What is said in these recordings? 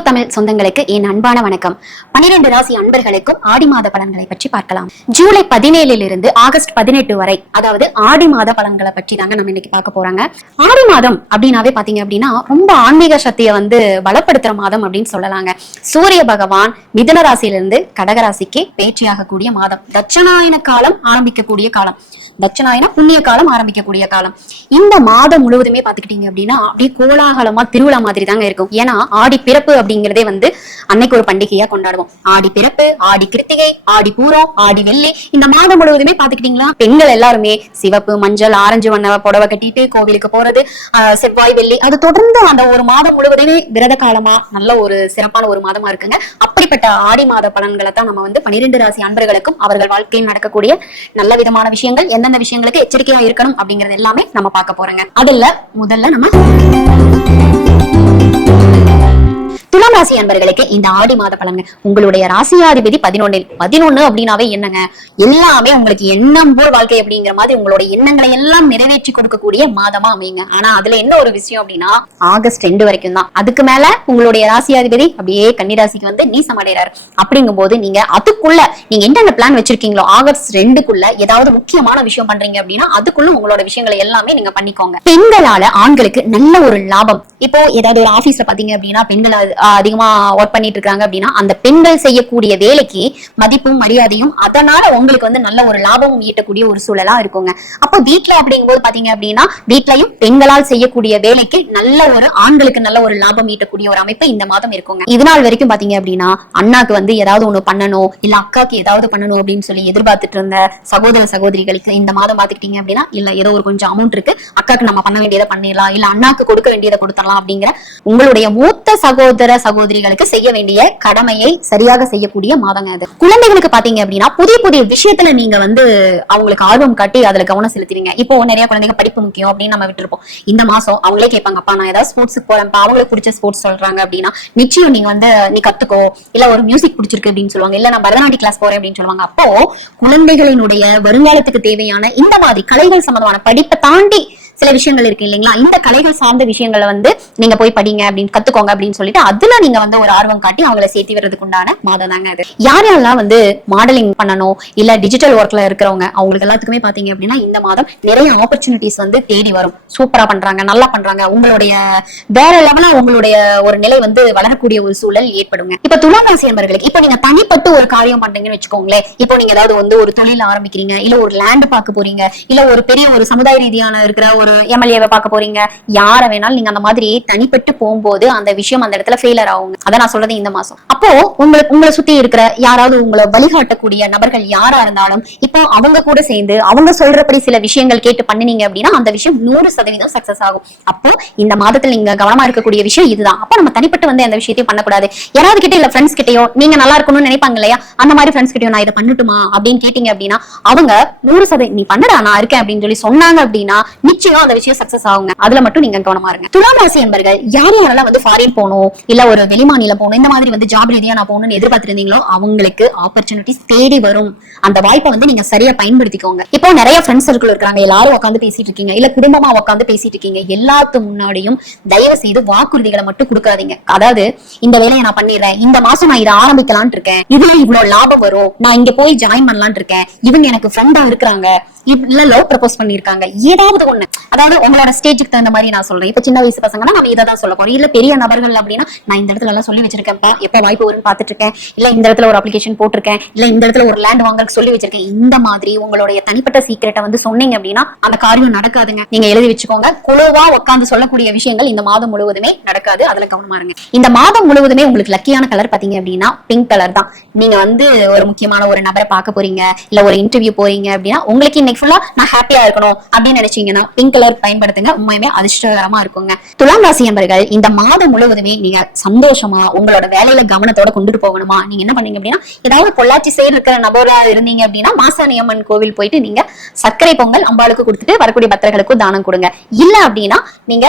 ஜியோ தமிழ் சொந்தங்களுக்கு என் அன்பான வணக்கம். 12 ராசி அன்பர்களுக்கும் ஆடி மாத பலன்களை பற்றி பார்க்கலாம். ஜூலை 17 இருந்து ஆகஸ்ட் 18 வரை, அதாவது ஆடி மாத பலன்களை பற்றி தாங்க நம்ம இன்னைக்கு பார்க்க போறாங்க. ஆடி மாதம் அப்படின்னாவே பாத்தீங்க அப்படின்னா ரொம்ப ஆன்மீக சக்தியை பலப்படுத்துற மாதம் அப்படின்னு சொல்லலாங்க. சூரிய பகவான் மிதுன ராசியிலிருந்து கடகராசிக்கு பேச்சியாகக்கூடிய மாதம். தட்சணாயன காலம் ஆரம்பிக்கக்கூடிய காலம். தட்சணாயன புண்ணிய காலம் ஆரம்பிக்கக்கூடிய காலம். இந்த மாதம் முழுவதுமே பாத்துக்கிட்டீங்க அப்படின்னா அப்படியே கோலாகலமா திருவிழா மாதிரி தாங்க இருக்கும். ஏன்னா ஆடி பிறப்பு அப்படிங்கறதே அன்னைக்கு ஒரு பண்டிகையா கொண்டாடுவோம். ஆடி பிறப்பு, ஆடி கிருத்திகை, ஆடி பூரம், ஆடி வெள்ளி, இந்த மாதம் முழுவதுமே பாத்துக்கிட்டீங்களா பெண்கள் எல்லாருமே சிவப்பு, மஞ்சள், ஆரஞ்சு வண்ண புடவை கட்டிட்டு கோவிலுக்கு போறது, செவ்வாய் வெள்ளி, அது தொடர்ந்து அந்த ஒரு மாதம் முழுவதுமே விரத காலமா நல்ல ஒரு சிறப்பான ஒரு மாதமா இருக்குங்க. அப்படிப்பட்ட ஆடி மாத பலன்களை தான் நம்ம 12 ராசி அன்பர்களுக்கும் அவர்கள் வாழ்க்கையில் நடக்கக்கூடிய நல்ல விதமான விஷயங்கள், எந்தெந்த விஷயங்களுக்கு எச்சரிக்கையா இருக்கணும் அப்படிங்கறது எல்லாமே நம்ம பார்க்க போறோங்க. அதுல முதல்ல நம்ம துலாம் ராசி அன்பர்களுக்கு இந்த ஆடி மாத பலன்கள். உங்களுடைய ராசியாதிபதி 11 அப்படின்னாவே என்னங்க, எல்லாமே உங்களுக்கு எண்ணம் போல் வாழ்க்கை அப்படிங்கிற மாதிரி உங்களோட எண்ணங்களை எல்லாம் நிறைவேற்றி கொடுக்கக்கூடிய மாதமா அமையுங்க. ஆனா அதுல என்ன ஒரு விஷயம் அப்படின்னா ஆகஸ்ட் 2 வரைக்கும் தான். அதுக்கு மேல உங்களுடைய ராசியாதிபதி அப்படியே கன்னிராசிக்கு நீசம் அடைறாரு. அப்படிங்கும் போது நீங்க அதுக்குள்ள நீங்க என்னென்ன பிளான் வச்சிருக்கீங்களோ ஆகஸ்ட் 2க்குள்ள ஏதாவது முக்கியமான விஷயம் பண்றீங்க அப்படின்னா அதுக்குள்ள உங்களோட விஷயங்களை எல்லாமே நீங்க பண்ணிக்கோங்க. பெண்களால ஆண்களுக்கு நல்ல ஒரு லாபம். இப்போ ஏதாவது ஒரு ஆபீஸ்ல பாத்தீங்க அப்படின்னா பெண்கள் அதிகமா ஒர்க் பண்ணிட்டு இருக்காங்க அப்படின்னா அந்த பெண்கள் செய்யக்கூடிய வேலைக்கு மதிப்பும் மரியாதையும், அதனால உங்களுக்கு நல்ல ஒரு லாபமும் ஈட்டக்கூடிய ஒரு சூழலா இருக்குங்க. அப்போ வீட்டுல அப்படிங்கும்போது பாத்தீங்க அப்படின்னா வீட்லயும் பெண்களால் செய்யக்கூடிய வேலைக்கு நல்ல ஒரு ஆண்களுக்கு நல்ல ஒரு லாபம் ஈட்டக்கூடிய ஒரு அமைப்பு இந்த மாதம் இருக்குங்க. இதனால் வரைக்கும் பாத்தீங்க அப்படின்னா அண்ணாக்கு ஏதாவது ஒண்ணு பண்ணணும், இல்ல அக்காக்கு ஏதாவது பண்ணணும் அப்படின்னு சொல்லி எதிர்பார்த்துட்டு இருந்த சகோதர சகோதரிகளுக்கு இந்த மாதம் பாத்துக்கிட்டீங்க அப்படின்னா இல்ல ஏதோ ஒரு கொஞ்சம் அமௌண்ட் இருக்கு, அக்காக்கு நம்ம பண்ண வேண்டியதை பண்ணிடலாம், இல்ல அண்ணாக்கு கொடுக்க வேண்டியதை கொடுத்துடலாம் அப்படிங்கிற உங்களுடைய மூத்த சகோதர சகோதரிகளுக்கு செய்ய வேண்டிய கடமையை சரியாக செய்யக்கூடிய மாதங்க அது. குழந்தைகளுக்கு பாத்தீங்க அப்படின்னா புதிய புதிய விஷயத்துல நீங்க அவங்களுக்கு ஆர்வம் காட்டி அதுல கவனம் செலுத்துவீங்க. இப்போ நிறைய குழந்தைங்க படிப்பு முக்கியம் அப்படின்னு நம்ம விட்டுருப்போம். இந்த மாசம் அவங்களே கேட்பாங்க, அப்பா நான் ஏதாவது ஸ்போர்ட்ஸுக்கு போறேன், அவங்களுக்கு பிடிச்ச ஸ்போர்ட்ஸ் சொல்றாங்க அப்படின்னா நிச்சயம் நீங்க நீ கத்துக்கோ, இல்ல ஒரு மியூசிக் பிடிச்சிருக்கு அப்படின்னு சொல்லுவாங்க, இல்ல நான் பரதநாட்டிய கிளாஸ் போறேன் அப்படின்னு சொல்லுவாங்க. அப்போ குழந்தைகளினுடைய வருங்காலத்துக்கு தேவையான இந்த மாதிரி கலைகள் சம்பந்தமான படிப்பை தாண்டி சில விஷயங்கள் இருக்கு இல்லைங்களா, இந்த கலைகள் சார்ந்த விஷயங்களை நீங்க போய் படிங்க அப்படின்னு கத்துக்கோங்க அப்படின்னு சொல்லிட்டு அதுல நீங்க ஒரு ஆர்வம் காட்டி அவங்களை சேர்த்தி வர்றதுக்கு உண்டான மாதம் தாங்க அது. யார் யாரெல்லாம் மாடலிங் பண்ணணும் இல்ல டிஜிட்டல் ஒர்க்ல இருக்கிறவங்க அவங்களுக்கு எல்லாத்துக்குமே பாத்தீங்க அப்படின்னா இந்த மாதம் நிறைய ஆப்பர்ச்சுனிட்டிஸ் தேடி வரும். சூப்பரா பண்றாங்க, நல்லா பண்றாங்க, உங்களுடைய வேற லெவலா உங்களுடைய ஒரு நிலை வளரக்கூடிய ஒரு சூழல் ஏற்படுங்க. இப்ப துலாம் ராசி என்பவர்களுக்கு இப்போ நீங்க தனிப்பட்டு ஒரு காரியம் பண்றீங்கன்னு வச்சுக்கோங்களேன். இப்போ நீங்க ஏதாவது ஒரு தொழில் ஆரம்பிக்கிறீங்க, இல்ல ஒரு லேண்ட் பார்க்க போறீங்க, இல்ல ஒரு பெரிய ஒரு சமுதாய ரீதியான இருக்கிற ஒரு எம்எல்ஏவை பார்க்க போறீங்க, யார வேணாலும் நீங்க அந்த மாதிரி தனிப்பட்டு போகும்போது அந்த விஷயம் அந்த இடத்துல ஃபெயிலர் ஆகுங்க. அதான் நான் சொல்றது இந்த மாசம். அப்போ உங்களை சுத்தி இருக்கிற யாராவது உங்களை வழிகாட்டக்கூடிய நபர்கள் யாரா இருந்தாலும் இப்போ அவங்க கூட சேர்ந்து அவங்க சொல்றபடி சில விஷயங்கள் கேட்டு பண்ணினீங்க அப்படின்னா அந்த விஷயம் 100% சக்சஸ் ஆகும். அப்போ இந்த மாதத்துல நீங்க கவனமா இருக்கக்கூடிய விஷயம் இதுதான். அப்போ நம்ம தனிப்பட்டு அந்த விஷயத்தையும் பண்ணக்கூடாது. யாராவது கிட்ட இல்ல ஃப்ரெண்ட்ஸ் கிட்டயோ நீங்க நல்லா இருக்கணும்னு நினைப்பாங்க இல்லையா, அந்த மாதிரி ஃப்ரெண்ட்ஸ் கிட்டயோ நான் இதை பண்ணட்டுமா அப்படின்னு கேட்டீங்க அப்படின்னா அவங்க 100% நீ பண்ணடா நான் இருக்கேன் அப்படின்னு சொல்லி சொன்னாங்க அப்படின்னா நிச்சயம் அந்த விஷயம் சக்சஸ் ஆகுங்க. அதுல மட்டும் நீங்க கவனமா இருங்க. துலாம் ராசி என்பர்கள் யார் யாரெல்லாம் ஃபாரின் போகணும் இல்ல ஒரு வெளிமாநில போகணும் இந்த மாதிரி ஜாப் ரீதியா நான் போகணும்னு எதிர்பார்த்திருந்தீங்களோ அவங்களுக்கு ஆப்பர்ச்சுனிட்டிஸ் தேடி வரும். அந்த வாய்ப்பை நீங்க சரியா பயன்படுத்திக்கோங்க. இப்போ நிறைய ஃப்ரெண்ட்ஸ் சர்க்கிள் இருக்காங்க, எல்லாரும் உட்காந்து பேசிட்டு இருக்கீங்க, இல்ல குடும்பமா உட்காந்து பேசிட்டு இருக்கீங்க. எல்லாத்துக்கு முன்னாடியும் தயவு செய்து வாக்குறுதிகளை மட்டும் கொடுக்காதீங்க. அதாவது இந்த வேலையை நான் பண்ணிடுறேன், இந்த மாசம் நான் இதை ஆரம்பிக்கலான் இருக்கேன், இதுல இவ்வளவு லாபம் வரும், நான் இங்க போய் ஜாயின் பண்ணலான் இருக்கேன், இவங்க எனக்கு ஃப்ரெண்டா இருக்கிறாங்க, இல்ல லவ் ப்ரப்போஸ் பண்ணிருக்காங்க, ஏதாவது ஒண்ணு. அதாவது உங்களோட ஸ்டேஜுக்கு தகுந்த மாதிரி நான் சொல்றேன். இப்ப சின்ன வயசு பசங்கன்னா நம்ம இதை தான் சொல்ல போறோம். இல்ல பெரிய நபர்கள் அப்படின்னா நான் இந்த இடத்துல எல்லாம் சொல்லி வச்சிருக்கேன்ப்பா, எப்ப வாய்ப்பு வரும்னு பாத்துட்டு இருக்கேன், இல்ல இந்த இடத்துல ஒரு அப்ளிகேஷன் போட்டிருக்கேன், இல்ல இந்த இடத்துல ஒரு லேண்ட் வாங்கறதுக்கு சொல்லி வச்சிருக்கேன். இந்த மாதிரி உங்களுடைய தனிப்பட்ட சீக்கிரட்டை சொன்னீங்க அப்படின்னா அந்த காரியம் நடக்காதுங்க. நீங்க எழுதி வச்சுக்கோங்க. குழுவா உட்காந்து சொல்லக்கூடிய விஷயங்கள் இந்த மாதம் முழுவதுமே நடக்காது. அதுல கவனமா இருங்க. இந்த மாதம் முழுவதுமே உங்களுக்கு லக்கியான கலர் பாத்தீங்க அப்படின்னா பிங்க் கலர் தான். நீங்க ஒரு முக்கியமான ஒரு நபரை பார்க்க போறீங்க, இல்ல ஒரு இன்டர்வியூ போறீங்க அப்படின்னா உங்களுக்கு இன்னைக்கு ஃபுல்லா நான் ஹாப்பியா இருக்கணும் அப்படின்னு நினைச்சீங்கன்னா பிங்க் கலர் பயன்படுத்துங்க. உண்மையுமே அதிர்ஷ்டகரமா இருக்குங்க. துலாம் ராசி என்பர்கள் இந்த மாதம் முழுவதுமே நீங்க சந்தோஷமா உங்களோட வேலையில கவனத்தோட கொண்டுட்டு போகணுமா நீங்க என்ன பண்ணீங்க அப்படின்னா ஏதாவது பொள்ளாச்சி சைடு இருக்கிற நபரா இருந்தீங்க அப்படின்னா மாசாணியம்மன் கோவில் போயிட்டு நீங்க சர்க்கரை பொங்கல் அம்பாளுக்கு கொடுத்துட்டு வரக்கூடிய பக்தர்களுக்கும் தானம் கொடுங்க. இல்ல அப்படின்னா நீங்க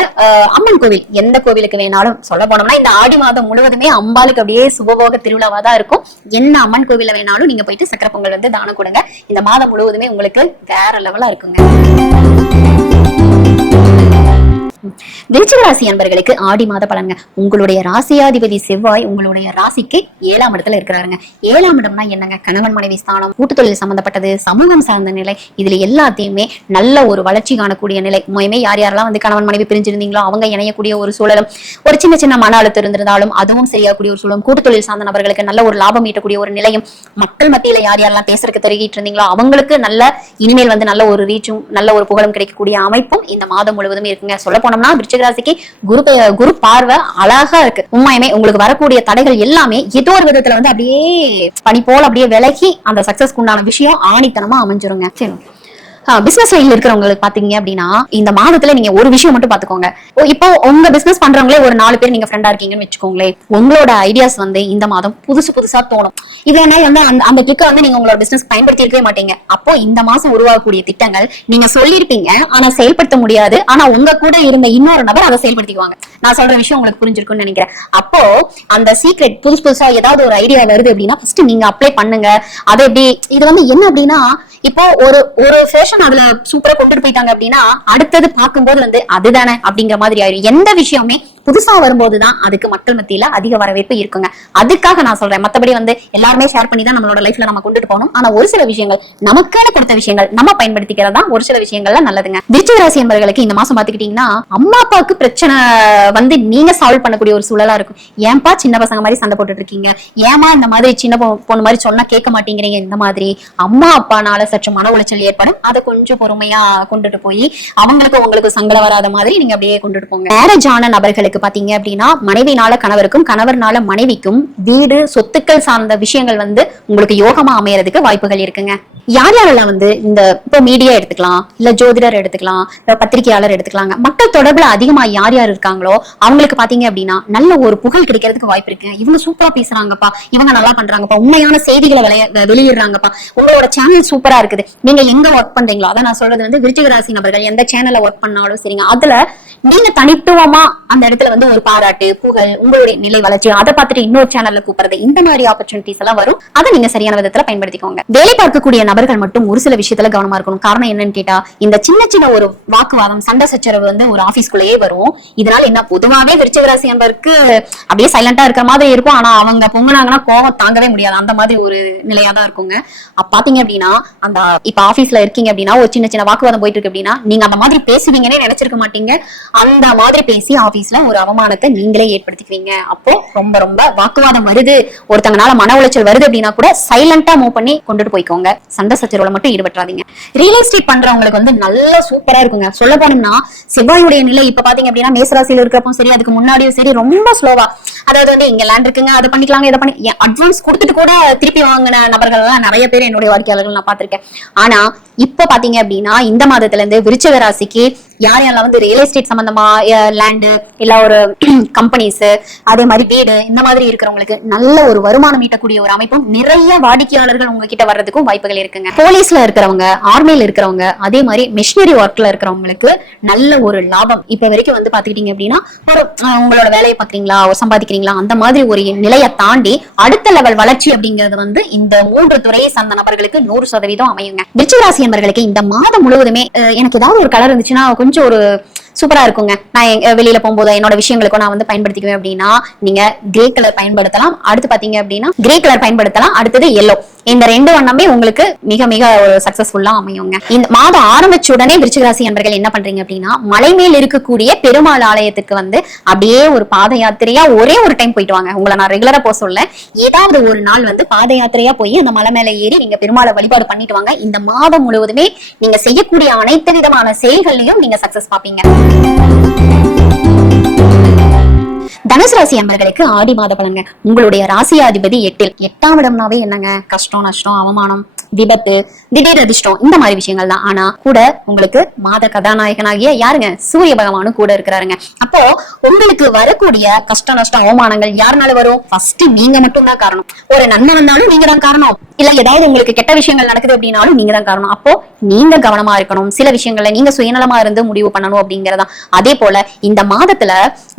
அம்மன் கோவில் எந்த கோவிலுக்கு வேணாலும் சொல்ல போனோம்னா இந்த ஆடி மாதம் முழுவதுமே அம்பாளுக்கு அப்படியே சுபபோக திருவிழாவா தான் இருக்கும். என்ன அம்மன் கோவில வேணாலும் நீங்க போயிட்டு சர்க்கரை பொங்கல் தானம் கொடுங்க. இந்த மாதம் முழுவதுமே உங்களுக்கு வேற லெவலா இருக்குங்க. விருச்சிக ராசி அன்பர்களுக்கு ஆடி மாத பலன்ங்க. உங்களுடைய ராசியாதிபதி செவ்வாய் உங்களுடைய ராசிக்கு 7ஆம் இடத்துல இருக்கிறாருங்க. 7ஆம் இடம்னா என்னங்க? கணவன் மனைவி ஸ்தானம், கூட்டு தொழில் சம்பந்தப்பட்டது, சமூகம் சார்ந்த நிலை, இதுல எல்லாத்தையுமே நல்ல ஒரு வளர்ச்சி காணக்கூடிய நிலை. முயமே யார் யாரெல்லாம் வந்து கணவன் மனைவி பிரிஞ்சிருந்தீங்களோ அவங்க இணையக்கூடிய ஒரு சூழலும், ஒரு சின்ன சின்ன மன அழுத்தம் இருந்திருந்தாலும் அதுவும் சரியாகக்கூடிய ஒரு சூழலும், கூட்டு தொழில் சார்ந்த நபர்களுக்கு நல்ல ஒரு லாபம் ஈட்டக்கூடிய ஒரு நிலையும், மக்கள் மத்தியில யார் யாரெல்லாம் பேசுறதுக்கு தருகிட்டு இருந்தீங்களோ அவங்களுக்கு நல்ல இனிமேல் வந்து நல்ல ஒரு ரீச்சும் நல்ல ஒரு புகழும் கிடைக்கக்கூடிய அமைப்பும் இந்த மாதம் முழுவதும் இருக்குங்க. சொல்ல போனோம்னா விருச்சிக ராசிக்கு குரு பார்வை அழகா இருக்கு. உண்மையுமே உங்களுக்கு வரக்கூடிய தடைகள் எல்லாமே ஏதோ ஒரு விதத்துல வந்து அப்படியே பனி போல அப்படியே விலகி அந்த சக்சஸ்க்கு உண்டான விஷயம் ஆணித்தனமா அமைஞ்சிருங்க. சரி, பிசினஸ் லைன்ல இருக்கிறவங்களுக்கு பாத்தீங்க அப்படின்னா இந்த மாதத்துல நீங்க ஒரு விஷயம் மட்டும் பாத்துக்கோங்க. இப்போ உங்க பிசினஸ் பண்றவங்களே ஒரு 4 பேர் நீங்க ஃப்ரெண்டா இருக்கீங்கன்னு வச்சுக்கோங்களேன். உங்களோட ஐடியாஸ் வந்து இந்த மாதம் புதுசா தோணும். இதனால வந்து அந்த கிக்க வந்து நீங்க உங்களோட பிசினஸ் பயன்படுத்தி இருக்கவே மாட்டீங்க. அப்போ இந்த மாசம் உருவாகக்கூடிய திட்டங்கள் நீங்க சொல்லிருப்பீங்க, ஆனா செயல்படுத்த முடியாது. ஆனா உங்க கூட இருந்த இன்னொரு நபர் அதை செயல்படுத்திக்குவாங்க. நான் சொல்ற விஷயம் உங்களுக்கு புரிஞ்சிருக்கும்னு நினைக்கிறேன். அப்போ அந்த சீக்ரெட் புதுசா ஏதாவது ஒரு ஐடியா வருது அப்படின்னா ஃபர்ஸ்ட் நீங்க அப்ளை பண்ணுங்க. அது எப்படி இது வந்து என்ன அப்படின்னா, இப்போ ஒரு ஃபேஷன் அதுல சூப்பரா கொண்டுட்டு போயிட்டாங்க அப்படின்னா அடுத்தது பார்க்கும்போது வந்து அதுதானே அப்படிங்கிற மாதிரி ஆயிரும். எந்த விஷயமே புதுசா வரும்போதுதான் அதுக்கு மக்கள் மத்தியில அதிக வரவேற்பு இருக்குங்க. அதுக்காக நான் சொல்றேன். மத்தபடி வந்து எல்லாருமே ஷேர் பண்ணி தான் நம்மளோட லைஃப்ல நம்ம கொண்டுட்டு போகணும். ஆனா ஒரு சில விஷயங்கள் நமக்கான கொடுத்த விஷயங்கள் நம்ம பயன்படுத்திக்கிறதா ஒரு சில விஷயங்கள்ல நல்லதுங்க. விருச்சிக ராசி என்பவர்களுக்கு இந்த மாசம் பாத்துக்கிட்டீங்கன்னா அம்மா அப்பாவுக்கு பிரச்சனை வந்து நீங்க சால்வ் பண்ணக்கூடிய ஒரு சூழலா இருக்கும். ஏன்பா சின்ன பசங்க மாதிரி சண்டை போட்டுட்டு இருக்கீங்க, ஏமா இந்த மாதிரி சின்ன பொண்ணு மாதிரி சொன்னா கேட்க மாட்டேங்கிறீங்க, இந்த மாதிரி அம்மா அப்பானால சற்று மன உளைச்சல் ஏற்படும். அதை கொஞ்சம் பொறுமையா கொண்டுட்டு போய் அவங்களுக்கு உங்களுக்கு சங்கடம் வராத மாதிரி நீங்க அப்படியே கொண்டுட்டு போங்க. மேரேஜ் ஆன நபர்களுக்கு பாத்தீங்க அப்படின்னா மனைவினால கணவருக்கும் கணவர்னால மனைவிக்கும் வீடு சொத்துக்கள் சார்ந்த விஷயங்கள் வந்து உங்களுக்கு யோகமா அமையறதுக்கு வாய்ப்புகள் இருக்குங்க. யார் யாரெல்லாம் வந்து இந்த இப்போ மீடியா எடுத்துக்கலாம், இல்ல ஜோதிடர் எடுத்துக்கலாம், பத்திரிகையாளர் எடுத்துக்கலாங்க. மக்கள் தொடர்புல அதிகமா யார் யார் இருக்காங்களோ அவங்களுக்கு பாத்தீங்க அப்படின்னா நல்ல ஒரு புகழ் கிடைக்கிறதுக்கு வாய்ப்பு இருக்கு. இவங்க சூப்பரா பேசுறாங்கப்பா, இவங்க நல்லா பண்றாங்கப்பா, உண்மையான செய்திகளை வெளியிடுறாங்கப்பா, உங்களோட சேனல் சூப்பரா இருக்குது. நீங்க எங்க ஒர்க் பண்றீங்களோ அதான் நான் சொல்றது வந்து விருச்சிக ராசி நபர்கள் எந்த சேனல்ல ஒர்க் பண்ணாலும் சரிங்க, அதுல நீங்க தனித்துவமா அந்த இடத்துல வந்து ஒரு பாராட்டு புகழ் உங்களுடைய நிலை வளர்ச்சி அதை பார்த்துட்டு இன்னொரு சேனல்ல கூப்பிடுறது, இந்த மாதிரி ஆப்பர்ச்சுனிட்டிஸ் எல்லாம் வரும். அதை நீங்க சரியான விதத்துல பயன்படுத்திக்கோங்க. வேலை பார்க்கக்கூடிய நபர்கள் மட்டும் ஒரு சில விஷயத்துல கவனமா இருக்கணும். காரணம் என்னன்னு கேட்டா இந்த சின்ன ஒரு வாக்குவாதம் சண்டை சச்சரவு வந்து ஒரு ஆபீஸ்குள்ளேயே வரும். இதனால என்ன பொதுவாவே விருச்சிக ராசி என்பதற்கு அப்படியே சைலண்டா இருக்கிற மாதிரி இருக்கும். ஆனா அவங்க பொங்குனாங்கன்னா கோவம் தாங்கவே முடியாது. அந்த மாதிரி ஒரு நிலையா தான் இருக்குங்க. பாத்தீங்க அப்படின்னா அந்த இப்ப ஆபீஸ்ல இருக்கீங்க அப்படின்னா ஒரு சின்ன வாக்குவாதம் போயிட்டு இருக்கு அப்படின்னா நீங்க அந்த மாதிரி பேசுவீங்கன்னே நினைச்சிருக்க மாட்டீங்க. அந்த மாதிரி பேசி ஆபீஸ்ல ஒரு அவமானத்தை நீங்களே ஏற்படுத்திக்குவீங்க. அப்போ ரொம்ப வாக்குவாதம் வருது, ஒருத்தங்கனால மன உளைச்சல் வருது அப்படின்னா கூட சைலண்டா மூவ் பண்ணி கொண்டுட்டு போய்க்கோங்க. சண்டை சச்சரவுல மட்டும் ஈடுபட்டுறாதீங்க. ரியல் எஸ்டேட் பண்றவங்களுக்கு வந்து நல்லா சூப்பரா இருக்குங்க. சொல்ல போனோம்னா செவ்வாயுடைய நிலை இப்ப பாத்தீங்க அப்படின்னா மேசராசியில இருக்கிறப்போ சரி அதுக்கு முன்னாடியும் சரி ரொம்ப ஸ்லோவா, அதாவது வந்து இங்க லேண்ட் இருக்குங்க அதை பண்ணிக்கலாங்க இதை பண்ணி அட்வான்ஸ் கொடுத்துட்டு கூட திருப்பி வாங்கின நபர்கள் எல்லாம் நிறைய பேர் என்னுடைய வாடிக்கையாளர்கள் நான் பாத்திருக்கேன். ஆனா இப்ப பாத்தீங்க அப்படின்னா இந்த மாதத்துல இருந்து விருச்சிக ராசிக்கு யார் யாரெல்லாம் வந்து ரியல் எஸ்டேட் சம்பந்தமா லேண்டு இல்ல ஒரு கம்பெனிஸ் அதே மாதிரி வீடு இந்த மாதிரி இருக்கிறவங்களுக்கு நல்ல ஒரு வருமானம் ஈட்டக்கூடிய ஒரு அமைப்பும் நிறைய வாடிக்கையாளர்கள் உங்ககிட்ட வர்றதுக்கும் வாய்ப்புகள் இருக்குங்க. போலீஸ்ல இருக்கிறவங்க, ஆர்மியில இருக்கிறவங்க, அதே மாதிரி மிஷினரி ஒர்க்ல இருக்கிறவங்களுக்கு நல்ல ஒரு லாபம் இப்ப வரைக்கும் வந்து பாத்துக்கிட்டீங்க அப்படின்னா ஒரு உங்களோட வேலையை பாக்குறீங்களா சம்பாதிக்கிறீங்களா அந்த மாதிரி ஒரு நிலையை தாண்டி அடுத்த லெவல் வளர்ச்சி அப்படிங்கிறது வந்து இந்த 3 துறையை சார்ந்த நபர்களுக்கு 100% அமையுங்க. விருச்சிக ராசி என்பவர்களுக்கு இந்த மாதம் முழுவதுமே எனக்கு ஏதாவது ஒரு கலர் இருந்துச்சுன்னா கொஞ்சம் ஒரு சூப்பரா இருக்குங்க. நான் வெளியில போகும்போது என்னோட விஷயங்களுக்கும் நான் வந்து பயன்படுத்திக்குவேன் அப்படின்னா நீங்க கிரே கலர் பயன்படுத்தலாம். அடுத்து பாத்தீங்க அப்படின்னா கிரே கலர் பயன்படுத்தலாம். அடுத்தது எல்லோ. இந்த 2 வண்ணமே உங்களுக்கு மிக ஒரு சக்சஸ்ஃபுல்லா அமையுங்க. இந்த மாதம் ஆரம்பிச்ச உடனே விருச்சிக ராசி நண்பர்கள் என்ன பண்றீங்க அப்படின்னா மலை மேல் இருக்கக்கூடிய பெருமாள் ஆலயத்துக்கு வந்து அப்படியே ஒரு பாத யாத்திரையா ஒரே ஒரு டைம் போயிட்டு வாங்க. உங்களை நான் ரெகுலரா போக சொல்ல, ஏதாவது ஒரு நாள் வந்து பாத யாத்திரையா போய் அந்த மலை மேல ஏறி நீங்க பெருமாளை வழிபாடு பண்ணிட்டு வாங்க. இந்த மாதம் முழுவதுமே நீங்க செய்யக்கூடிய அனைத்து விதமான செயல்களையும் நீங்க சக்சஸ் பாப்பீங்க. தனுசு ராசி அன்பர்களுக்கு ஆடி மாத பலன்ங்க. உங்களுடைய ராசியாதிபதி 8ஆம் இடம்னாவே என்னங்க, கஷ்டம் நஷ்டம் அவமானம் விபத்து திடீர் அதிர்ஷ்டம் இந்த மாதிரி விஷயங்கள் தான். ஆனா கூட உங்களுக்கு மாத கதாநாயகனாகிய யாருங்க, சூரிய பகவானும் கூட இருக்கிறாருங்க. அப்போ உங்களுக்கு வரக்கூடிய கஷ்ட நஷ்டம் அவமானங்கள் யாருனால வரும்? ஃபர்ஸ்ட் நீங்க மட்டும் தான் காரணம். ஒரு நன்மை வந்தாலும் நீங்க தான் காரணம், இல்ல ஏதாவது உங்களுக்கு கெட்ட விஷயங்கள் நடக்குது அப்படின்னாலும் நீங்க தான் காரணம். அப்போ நீங்க கவனமா இருக்கணும். சில விஷயங்கள்ல நீங்க சுயநலமா இருந்து முடிவு பண்ணணும் அப்படிங்கறதா. அதே போல இந்த மாதத்துல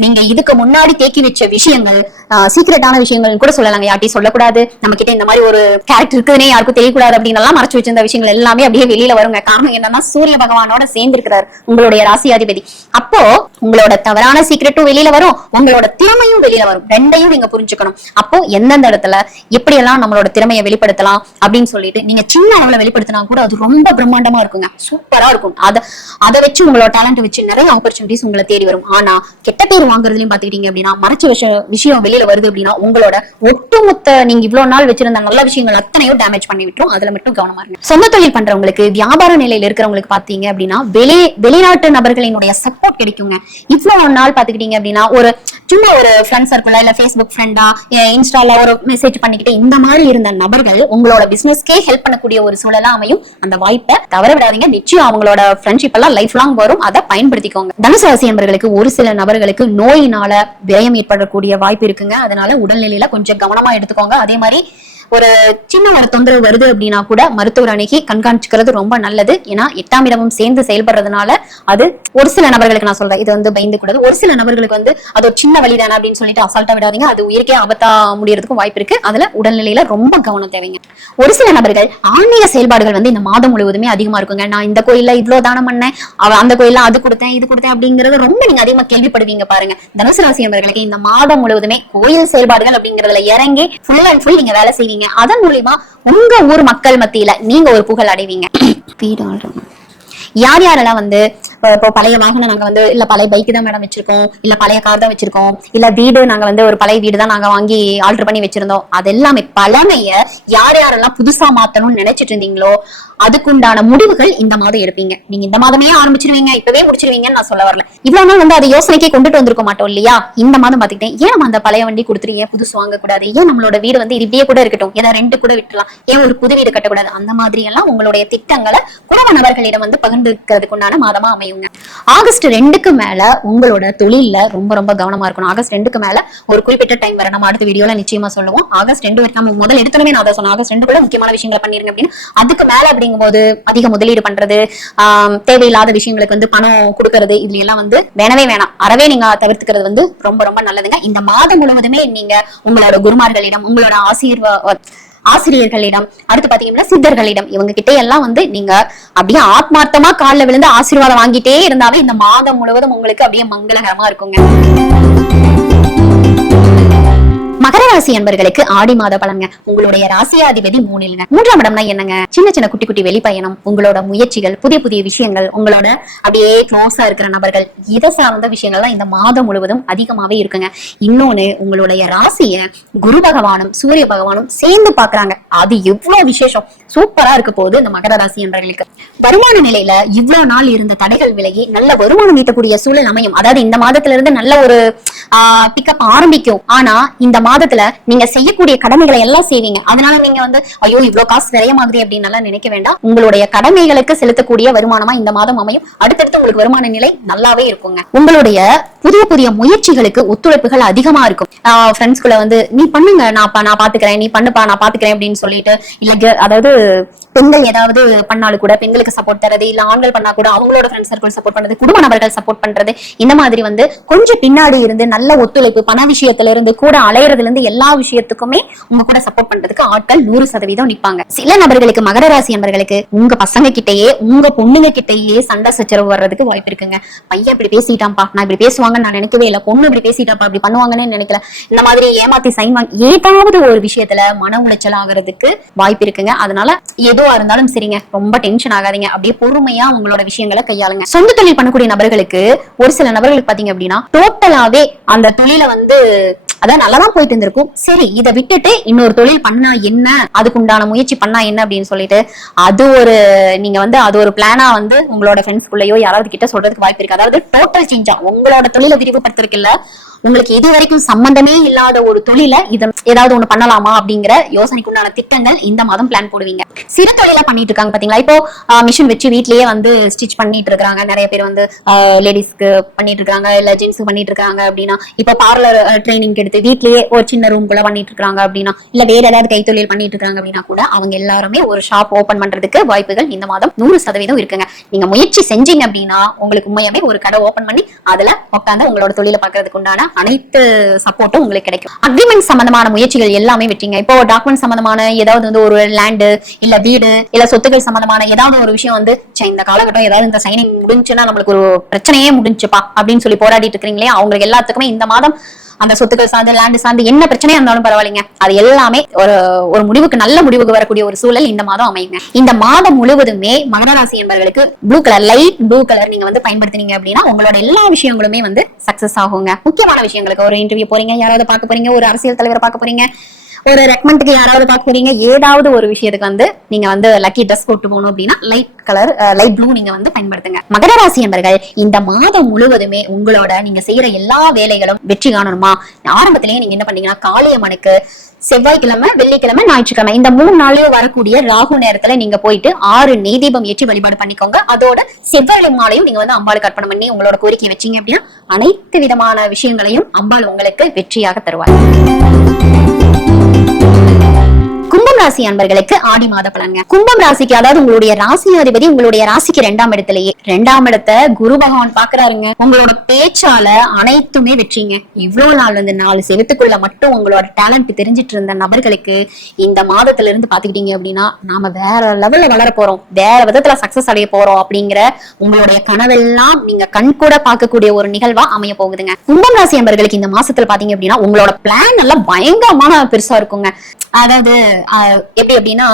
நீங்க இதுக்கு முன்னாடி தேக்கி வச்ச விஷயங்கள் சீக்ரெட்டான விஷயங்கள் கூட சொல்லலாங்க. யார்ட்டையும் சொல்லக்கூடாது, நம்ம கிட்ட இந்த மாதிரி ஒரு கேரக்டர் இருக்குதுன்னே யாருக்கும் தெரியக்கூடாது அப்படின்னு எல்லாம் மறைச்சு வச்சிருந்த விஷயங்கள் எல்லாமே அப்படியே வெளியில வருங்க. காரணம் என்னன்னா சூரிய பகவானோட சேர்ந்து இருக்கிறார் உங்களுடைய ராசியாதிபதி. அப்போ உங்களோட தவறான சீக்கிரட்டும் வெளியில வரும், உங்களோட திறமையும் வெளியில வரும். ரெண்டையும் நீங்க புரிஞ்சுக்கணும். அப்போ எந்தெந்த இடத்துல எப்படி எல்லாம் நம்மளோட திறமையை வெளிப்படுத்தலாம் அப்படின்னு சொல்லிட்டு நீங்க சின்ன அளவுல வெளிப்படுத்தினா கூட அது ரொம்ப பிரம்மாண்டமா இருக்குங்க, சூப்பரா இருக்கும். அதை வச்சு உங்களோட டேலண்ட் வச்சு நிறைய ஆப்பர்ச்சுனிட்டிஸ் உங்களை தேடி வரும். ஆனா கெட்ட பேர் வாங்குறதுலயும் பாத்துக்கிட்டீங்க அப்படின்னா மறைச்ச விஷயம் வெளியில வருது அப்படின்னா உங்களோட ஒட்டுமொத்த நீங்க இவ்வளவு நாள் வச்சிருந்த நல்ல விஷயங்கள் அத்தனையும் டேமேஜ் பண்ணி விட்டுரும். அதுல மட்டும் கவனமா இருங்க. சொந்த தொழில் பண்றவங்களுக்கு, வியாபார நிலையில இருக்கிறவங்களுக்கு பாத்தீங்க அப்படின்னா வெளிநாட்டு நபர்களினுடைய சப்போர்ட் கிடைக்குங்க. இவ்வளவு நாள் பாத்துக்கிட்டீங்க அப்படின்னா ஒரு சும்மா ஒரு ஃப்ரெண்ட் சர்க்கிளா இல்ல ஃபேஸ்புக் ஃப்ரெண்டா இன்ஸ்டால ஒரு மெசேஜ் பண்ணிக்கிட்டு இந்த மாதிரி இருந்த நபர்கள் உங்களோட பிசினஸ்க்கே ஹெல்ப் பண்ணக்கூடிய ஒரு சூழலா அமையும். அந்த வாய்ப்பை தவற விடாதீங்க. நிச்சயம் அவங்களோட ஃப்ரெண்ட்ஷிப் எல்லாம் லைஃப் லாங் வரும். அதை பயன்படுத்திக்கோங்க. தனுசு ராசி என்பவர்களுக்கு ஒரு சில நபர்களுக்கு நோயினால விரயம் ஏற்படக்கூடிய வாய்ப்பு இருக்குங்க. அதனால உடல்நிலையில கொஞ்சம் கவனமா எடுத்துக்கோங்க. அதே மாதிரி ஒரு சின்ன ஒரு தொந்தரவு வருது அப்படின்னா கூட மருத்துவர் அணுகி கண்காணிச்சுக்கிறது ரொம்ப நல்லது. ஏன்னா 8ஆம் இடமும் சேர்ந்து செயல்படுறதுனால அது ஒரு சில நபர்களுக்கு, நான் சொல்றேன், இது வந்து பயந்து கூடாது. ஒரு சில நபர்களுக்கு வந்து அது ஒரு சின்ன வழிதானே அப்படின்னு சொல்லிட்டு அசால்ட்டா விடாதீங்க. அது உயிருக்கே ஆபத்தா முடியறதுக்கும் வாய்ப்பு இருக்கு. அதுல உடல்நிலையில ரொம்ப கவனம் தேவைங்க. ஒரு சில நபர்கள் ஆன்மீக செயல்பாடுகள் வந்து இந்த மாதம் முழுவதுமே அதிகமா இருக்குங்க. நான் இந்த கோயில்ல இவ்வளவு தானம் பண்ணேன், அந்த கோயில்ல அது கொடுத்தேன் இது கொடுத்தேன் அப்படிங்கறது ரொம்ப நீங்க அதிகமா கேள்விப்படுவீங்க பாருங்க. தனுசு ராசி நபர்களுக்கு இந்த மாதம் முழுவதுமே கோயில் செயல்பாடுகள் அப்படிங்கறதுல இறங்கி ஃபுல் அண்ட் ஃபுல் நீங்க வேலை செய்வீங்க. அதன் மூலியமா உங்க ஊர் மக்கள் மத்தியில நீங்க ஒரு புகழ் அடைவீங்க. யார் யாரெல்லாம் வந்து இப்போ பழைய வாகனம் நாங்க வந்து இல்ல பழைய பைக் தான் மேடம் வச்சிருக்கோம், இல்ல பழைய கார் தான் வச்சிருக்கோம், இல்ல வீடு நாங்க வந்து ஒரு பழைய வீடு தான் நாங்க வாங்கி ஆல்டர் பண்ணி வச்சிருந்தோம், அது எல்லாமே பழமைய யார் யாரெல்லாம் புதுசா மாத்தணும்னு நினைச்சிட்டு இருந்தீங்களோ அதுக்குண்டான முடிவுகள் இந்த மாதம் எடுப்பீங்க. நீங்க இந்த மாதமே ஆரம்பிச்சிருவீங்க, இப்பவே முடிச்சிருவீங்கன்னு நான் சொல்ல வரல. இவ்வளவு நாள் வந்து அதை யோசனைக்கே கொண்டுட்டு வந்திருக்க மாட்டோம் இல்லையா? இந்த மாதம் பாத்துக்கிட்டேன், ஏன் நம்ம அந்த பழைய வண்டி கொடுத்துட்டு ஏன் புதுசு வாங்க கூடாது, ஏன் நம்மளோட வீடு வந்து இப்படியே கூட இருக்கட்டும், ஏதாவது ரெண்டு கூட விட்டுலாம், ஏன் ஒரு புது வீடு கட்டக்கூடாது, அந்த மாதிரி எல்லாம் உங்களுடைய திட்டங்களை குடும்ப நபர்களிடம் வந்து பகிர்ந்துக்கிறதுக்குண்டான மாதமா அமையுங்க. ஆகஸ்ட் 2க்கு மேல உங்களோட தொழில ரொம்ப ரொம்ப கவனமா இருக்கணும். ஆகஸ்ட் 2க்கு மேல ஒரு குறிப்பிட்ட டைம் வர நம்ம அடுத்த வீடியோல நிச்சயமா சொல்லுவோம். ஆகஸ்ட் 2 வரைக்கும் நம்ம முதல் எடுத்தனமே நான் அதை சொன்னேன், ஆகஸ்ட் 2க்குள்ள முக்கியமான விஷயங்களை பண்ணிருங்க அப்படின்னு. அதுக்கு மேல அப்படிங்கும்போது அதிக முதலீடு பண்றது, தேவையில்லாத விஷயங்களுக்கு வந்து பணம் கொடுக்கறது, இதுல எல்லாம் வந்து வேணவே வேணாம், அறவே நீங்க தவிர்த்துக்கிறது வந்து ரொம்ப ரொம்ப நல்லதுங்க. இந்த மாதம் முழுவதுமே நீங்க உங்களோட குருமார்களிடம், உங்களோட ஆசிரியர்களிடம், அடுத்து பாத்தீங்கன்னா சித்தர்களிடம், இவங்க கிட்டே எல்லாம் வந்து நீங்க அப்படியே ஆத்மார்த்தமா காலில் விழுந்து ஆசீர்வாதம் வாங்கிட்டே இருந்தாவே இந்த மாதம் முழுவதும் உங்களுக்கு அப்படியே மங்களகரமா இருக்குங்க. மகர ராசி என்பர்களுக்கு ஆடி மாத பலன்ங்க. உங்களுடைய ராசியாதிபதி 3ல், 3ஆம் இடம்னா என்னங்க? சின்ன சின்ன குட்டி குட்டி வெளிப்பயணம், உங்களோட முயற்சிகள், புதிய புதிய விஷயங்கள், உங்களோட அப்படியே க்ளோஸா இருக்கிற நபர்கள், இதை சார்ந்த விஷயங்கள்லாம் இந்த மாதம் முழுவதும் அதிகமாவே இருக்குங்க. இன்னொன்னு, உங்களுடைய ராசிய குரு பகவானும் சூரிய பகவானும் சேர்ந்து பாக்குறாங்க. அது எவ்வளவு விசேஷம், சூப்பரா இருக்க போது இந்த மகர ராசி என்பர்களுக்கு. வருமான நிலையில இவ்வளவு நாள் இருந்த தடைகள் விலகி நல்ல வருமானம் ஈட்டக்கூடிய சூழல் அமையும். அதாவது இந்த மாதத்துல இருந்து நல்ல ஒரு பிக்கப் ஆரம்பிக்கும். ஆனா இந்த மாதத்துல நீங்க செய்யக்கூடிய கடமைகளை எல்லாம் செய்வீங்க. அதனால நீங்க வந்து ஐயோ இவ்வளவு காசு விரயமாகுது அப்படின்னு எல்லாம் நினைக்க வேண்டாம். உங்களுடைய கடமைகளுக்கு செலுத்தக்கூடிய வருமானமா இந்த மாதம் அமையும். அடுத்தடுத்து உங்களுக்கு வருமான நிலை நல்லாவே இருக்குங்க. உங்களுடைய புதிய புதிய முயற்சிகளுக்கு ஒத்துழைப்புகள் அதிகமா இருக்கும். ஃப்ரெண்ட்ஸ்குள்ள வந்து நீ பண்ணுங்க, நான் பாத்துக்கிறேன், நீ பண்ணுப்பா நான் பாத்துக்கிறேன் அப்படின்னு சொல்லிட்டு, இல்ல அதாவது பெண்கள் ஏதாவது பண்ணாலும் கூட பெண்களுக்கு சப்போர்ட் தரது, இல்ல ஆண்கள் பண்ணா கூட அவங்களோட ஃப்ரெண்ட் சர்க்கிள் சப்போர்ட் பண்றது, குடும்ப நபர்கள் சப்போர்ட் பண்றது, இந்த மாதிரி வந்து கொஞ்சம் பின்னாடி இருந்து நல்ல ஒத்துழைப்பு, பண விஷயத்துல இருந்து கூட அலையறதுல இருந்து எல்லா விஷயத்துக்குமே உங்க கூட சப்போர்ட் பண்றதுக்கு ஆட்கள் 100% நிப்பாங்க. சில நபர்களுக்கு, மகர ராசி நபர்களுக்கு, உங்க பசங்க கிட்டயே உங்க பொண்ணுங்க கிட்டயே சண்டை சச்சரவு வர்றதுக்கு வாய்ப்பு இருக்குங்க. பையன் இப்படி பேசிட்டான்ப்பா, நான் இப்படி பேசுவாங்கன்னு நான் நினைக்கவே இல்லை, பொண்ணு இப்படி பேசிட்டாப்பா இப்படி பண்ணுவாங்கன்னு நினைக்கல, இந்த மாதிரி ஏமாத்தி சைன் வாங்கி ஏதாவது ஒரு விஷயத்துல மன உளைச்சல் ஆகிறதுக்கு வாய்ப்பு இருக்குங்க. அதனால எதுவா இருந்தாலும் சரிங்க, ரொம்ப டென்ஷன் ஆகாதீங்க, அப்படியே பொறுமையா உங்களோட விஷயங்களை கையாளுங்க. சொந்த தொழில் பண்ணக்கூடிய நபர்களுக்கு, ஒரு சில நபர்களுக்கு பாத்தீங்க அப்படின்னா டோட்டலாவே அந்த தொழில வந்து அதான் நல்லாதான் போயிட்டு இருந்திருக்கும். சரி, இதை விட்டுட்டு இன்னொரு தொழில் பண்ணா என்ன, அதுக்கு உண்டான முயற்சி பண்ணா என்ன அப்படின்னு சொல்லிட்டு அது ஒரு நீங்க வந்து அது ஒரு பிளானா வந்து உங்களோட ஃப்ரெண்ட்ஸ்குள்ளயோ யாராவது கிட்ட சொல்றதுக்கு வாய்ப்பு இருக்கு. அதாவது டோட்டல் சேஞ்சா உங்களோட தொழிலை விரிவுபடுத்திருக்குல்ல, உங்களுக்கு இது வரைக்கும் சம்பந்தமே இல்லாத ஒரு தொழில ஏதாவது ஒண்ணு பண்ணலாமா அப்படிங்கிற யோசனைக்கு உண்டான திட்டங்கள் இந்த மாதம் பிளான் போடுவீங்க. சிறு தொழில பண்ணிட்டு இருக்காங்க பாத்தீங்களா, இப்போ மிஷின் வச்சு வீட்லயே வந்து ஸ்டிச் பண்ணிட்டு இருக்காங்க நிறைய பேர், வந்து லேடிஸ்க்கு பண்ணிட்டு இருக்காங்க, இல்ல ஜென்ஸ்க்கு பண்ணிட்டு இருக்காங்க அப்படின்னா, இப்ப பார்லர் ட்ரைனிங் எடுத்து வீட்லயே ஒரு சின்ன ரூம் குள்ள பண்ணிட்டு இருக்காங்க அப்படின்னா, இல்ல வேற ஏதாவது கைத்தொழில் பண்ணிட்டு இருக்காங்க அப்படின்னா கூட அவங்க எல்லாருமே ஒரு ஷாப் ஓபன் பண்றதுக்கு வாய்ப்புகள் இந்த மாதம் 100% இருக்குங்க. நீங்க முயற்சி செஞ்சீங்க அப்படின்னா உங்களுக்கு உண்மையாவே ஒரு கடை ஓபன் பண்ணி அதுல உட்காந்து உங்களோட தொழிலை பாக்குறதுக்கு உண்டான அனைத்து சப்போர்ட்டும் உங்களுக்கு கிடைக்கும். அக்ரிமெண்ட் சம்பந்தமான முயற்சிகள் எல்லாமே வெற்றிங்க. இப்போ டாக்குமெண்ட் சம்பந்தமான ஏதாவது வந்து ஒரு லேண்டு இல்ல வீடு இல்ல சொத்துக்கள் சம்பந்தமான ஏதாவது ஒரு விஷயம் வந்து இந்த காலகட்டம் ஏதாவது இந்த சைனிங் முடிஞ்சுன்னா நம்மளுக்கு ஒரு பிரச்சனையே முடிஞ்சுப்பா அப்படின்னு சொல்லி போராடிட்டு இருக்கீங்களே, அவங்களுக்கு எல்லாத்துக்குமே இந்த மாதம் அந்த சொத்துக்கள் சார்ந்து லேண்ட் சார்ந்து என்ன பிரச்சனையா இருந்தாலும் பரவாயில்லைங்க, அது எல்லாமே ஒரு முடிவுக்கு நல்ல முடிவுக்கு வரக்கூடிய ஒரு சூழல் இந்த மாதம் அமையுங்க. இந்த மாதம் முழுவதுமே மகர ராசி என்பவர்களுக்கு blue colour, light blue colour நீங்க வந்து பயன்படுத்தினீங்க அப்படின்னா உங்களோட எல்லா விஷயங்களுமே வந்து சக்சஸ் ஆகுங்க. முக்கியமான விஷயங்களுக்கு ஒரு இன்டர்வியூ போறீங்க, யாராவது பார்க்க போறீங்க, ஒரு அரசியல் தலைவரை பார்க்க போறீங்க, ஒரு ரெக்கமெண்ட்க்கு யாராவது பார்க்க போறீங்க, ஏதாவது ஒரு விஷயத்துக்கு வந்து நீங்க வந்து லக்கி ட்ரெஸ் போட்டு போகணும் அப்படின்னா லைட் கலர் லைட் ப்ளூ நீங்க வந்து பயன்படுத்துங்க. மகர ராசி என்பர்கள் இந்த மாதம் முழுவதுமே உங்களோட நீங்க செய்யற எல்லா வேலைகளும் வெற்றி காணணுமா, ஆரம்பத்திலேயே நீங்க என்ன பண்ணீங்கன்னா காளியம்மனுக்கு செவ்வாய்க்கிழமை, வெள்ளிக்கிழமை, ஞாயிற்றுக்கிழமை இந்த 3 நாளையும் வரக்கூடிய ராகு நேரத்துல நீங்க போயிட்டு 6 நெய் தீபம் ஏற்றி வழிபாடு பண்ணிக்கோங்க. அதோட செவ்வாய் மாலையும் நீங்க வந்து அம்பாளுக்கு அர்ப்பணம் பண்ணி உங்களோட கோரிக்கை வச்சீங்க அப்படின்னா அனைத்து விதமான விஷயங்களையும் அம்பாள் உங்களுக்கு வெற்றியாக தருவார். கும்பம் ராசி அன்பர்களுக்கு ஆடி மாத பலன்ங்க. கும்பம் ராசிக்கு அதாவது உங்களுடைய ராசி அதிபதி உங்களுடைய ராசிக்கு 2ஆம் இடத்திலேயே 2ஆம் இடத்தை குரு பகவான் பாக்குறாருங்க. உங்களோட பேச்சால அனைத்துமே வெற்றிங்க. இவ்வளவு நாள் வந்து 4 செவத்துக்குள்ள மட்டும் உங்களோட டேலண்ட் தெரிஞ்சிட்டு இருந்த நபர்களுக்கு இந்த மாதத்துல இருந்து பாத்துக்கிட்டீங்க அப்படின்னா நாம வேற லெவல்ல வளர போறோம், வேற விதத்துல சக்சஸ் அடைய போறோம் அப்படிங்கிற உங்களுடைய கனவெல்லாம் நீங்க கண் கூட பார்க்கக்கூடிய ஒரு நிகழ்வா அமைய போகுதுங்க. கும்பம் ராசி அன்பர்களுக்கு இந்த மாசத்துல பாத்தீங்க அப்படின்னா உங்களோட பிளான் எல்லாம் பயங்கரமான பெருசா இருக்குங்க. அதாவது எப்படி அப்படின்னா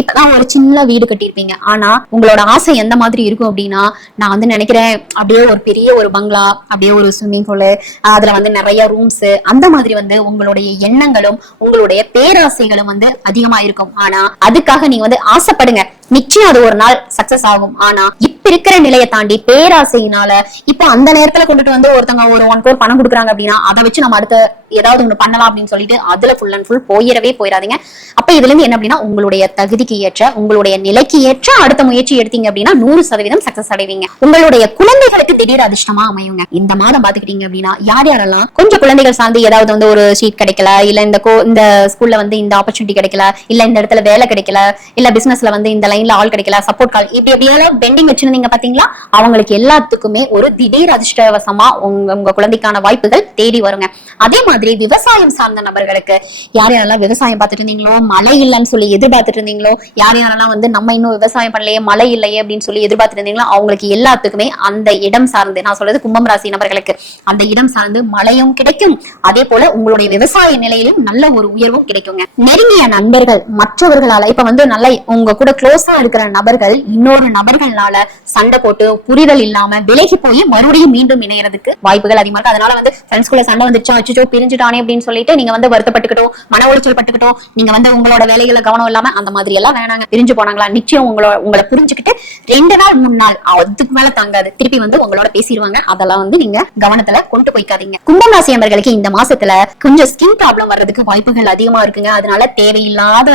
இப்பதான் ஒரு சின்ன வீடு கட்டியிருப்பீங்க, ஆனா உங்களோட ஆசை எந்த மாதிரி இருக்கும் அப்படின்னா நான் வந்து நினைக்கிறேன் அப்படியே ஒரு பெரிய ஒரு பங்களா, அப்படியே ஒரு ஸ்விம்மிங் பூல், அதுல வந்து நிறைய ரூம்ஸ், அந்த மாதிரி வந்து உங்களுடைய எண்ணங்களும் உங்களுடைய பேராசைகளும் வந்து அதிகமா இருக்கும். ஆனா அதுக்காக நீங்க வந்து ஆசைப்படுங்க, நிச்சயம் அது ஒரு நாள் சக்சஸ் ஆகும். ஆனா இப்ப இருக்கிற நிலையை தாண்டி பேராசையினால இப்போ அந்த நேரத்துல கொண்டுட்டு வந்து ஒருத்தவங்க ஒரு 1 crore பணம் கொடுக்குறாங்க அப்படின்னா அதை வச்சு நம்ம அடுத்த ஏதாவது ஒண்ணு பண்ணலாம் அப்படின்னு சொல்லிட்டு அதுல ஃபுல் அண்ட் ஃபுல் போயிடாதீங்க. அப்ப இதுல இருந்து என்ன அப்படின்னா உங்களுடைய தகுதிக்கு ஏற்ற உங்களுடைய நிலைக்கு ஏற்ற அடுத்த முயற்சி எடுத்தீங்க அப்படின்னா 100% சக்சஸ் அடைவீங்க. உங்களுடைய குழந்தைகளுக்கு திடீர் அதிர்ஷ்டமா அமையுங்க. இந்த மாதம் பாத்துக்கிட்டீங்க அப்படின்னா யார் யாரெல்லாம் கொஞ்சம் குழந்தைகள் சார்ந்து ஏதாவது வந்து ஒரு சீட் கிடைக்கல, இல்ல இந்த ஸ்கூல்ல வந்து இந்த ஆப்பர்ச்சுனிட்டி கிடைக்கல, இல்ல இந்த இடத்துல வேலை கிடைக்கல, இல்ல பிசினஸ்ல வந்து இந்த லைன்ல ஆள் கிடைக்கல, சப்போர்ட் கால் இப்படியெல்லாம் பெண்டிங் வச்சிருந்தீங்க பாத்தீங்களா, அவங்களுக்கு எல்லாத்துக்குமே ஒரு திடீர் அதிர்ஷ்டவசமா உங்க குழந்தைக்கான வாய்ப்புகள் தேடி வருங்க. அதே மாதிரி விவசாயம் சார்ந்த நபர்களுக்கு யார் யாரெல்லாம் விவசாயம் பார்த்துட்டு இருந்தீங்களோ, மழை இல்லைன்னு சொல்லி எதிர்பார்த்துட்டு இருந்தீங்களோ, யார் யாரெல்லாம் வந்து நம்ம இன்னும் விவசாயம் பண்ணலையே, மழை இல்லையே அப்படின்னு சொல்லி எதிர்பார்த்துட்டு இருந்தீங்களோ, அவங்களுக்கு எல்லாத்துக்குமே அந்த இடம் சார்ந்து, நான் சொல்றது கும்பம் ராசி நபர்களுக்கு அந்த இடம் சார்ந்து மழையும் கிடைக்கும், அதே போல உங்களுடைய விவசாய நிலையிலும் நல்ல ஒரு உயர்வும் கிடைக்குங்க. நெருங்கிய நண்பர்கள் மற்றவர்களால இப்ப வந்து நல்ல உங்க கூட க்ளோஸா இருக்கிற நபர்கள் இன்னொரு நபர்களால சண்டை போட்டு புரிதல் இல்லாம விலகி போய் மறுபடியும் மீண்டும் இணையறதுக்கு வாய்ப்புகள் அதிகமா இருக்கு. அதனால வந்து ஃப்ரெண்ட்ஸ்குள்ள சண்டை வந்துச்சா, அச்சோ பிரிஞ்சுட்டானே அப்படின்னு சொல்லிட்டு நீங்க வந்து வருத்தப்பட்டுக்கிட்டோம், மன உளைச்சல் பட்டுக்கிட்டோம், நீங்க வந்து உங்களோட வேலைகளை கவனம் இல்லாம அந்த மாதிரி எல்லாம் வேணாங்க. பிரிஞ்சு போனாங்களா, நிச்சயம் உங்களை புரிஞ்சுக்கிட்டு 2 நாள் 3 நாள் அதுக்கு மேல தாங்காது, திருப்பி வந்து உங்களோட பேசிடுவாங்க. அதெல்லாம் வந்து நீங்க கவனத்துல கொண்டு போய்க்காதீங்க. கும்பம் ராசி அன்பர்களுக்கு இந்த மாசத்துல கொஞ்சம் ஸ்கின் ப்ராப்ளம் வர்றதுக்கு வாய்ப்புகள் அதிகமா இருக்குங்க. அதனால தேவையில்லாத